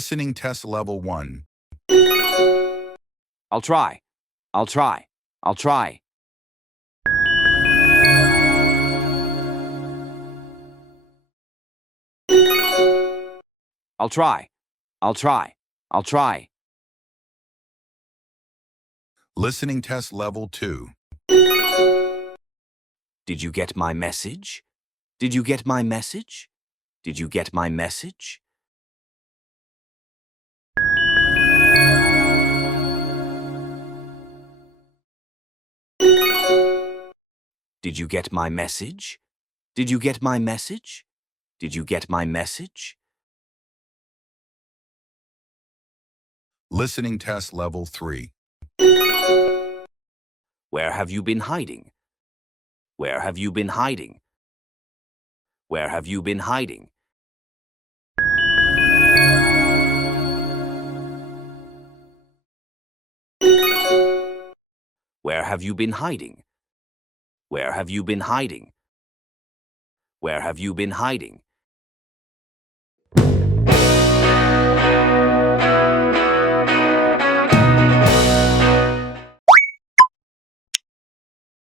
Listening test level 1. I'll try. I'll try. I'll try. I'll try. I'll try. I'll try. Listening test level 2. Did you get my message? Did you get my message? Did you get my message? Did you get my message? Did you get my message? Did you get my message? Listening test level 3. Where have you been hiding? Where have you been hiding? Where have you been hiding? Where have you been hiding? Where have you been hiding? Where have you been hiding?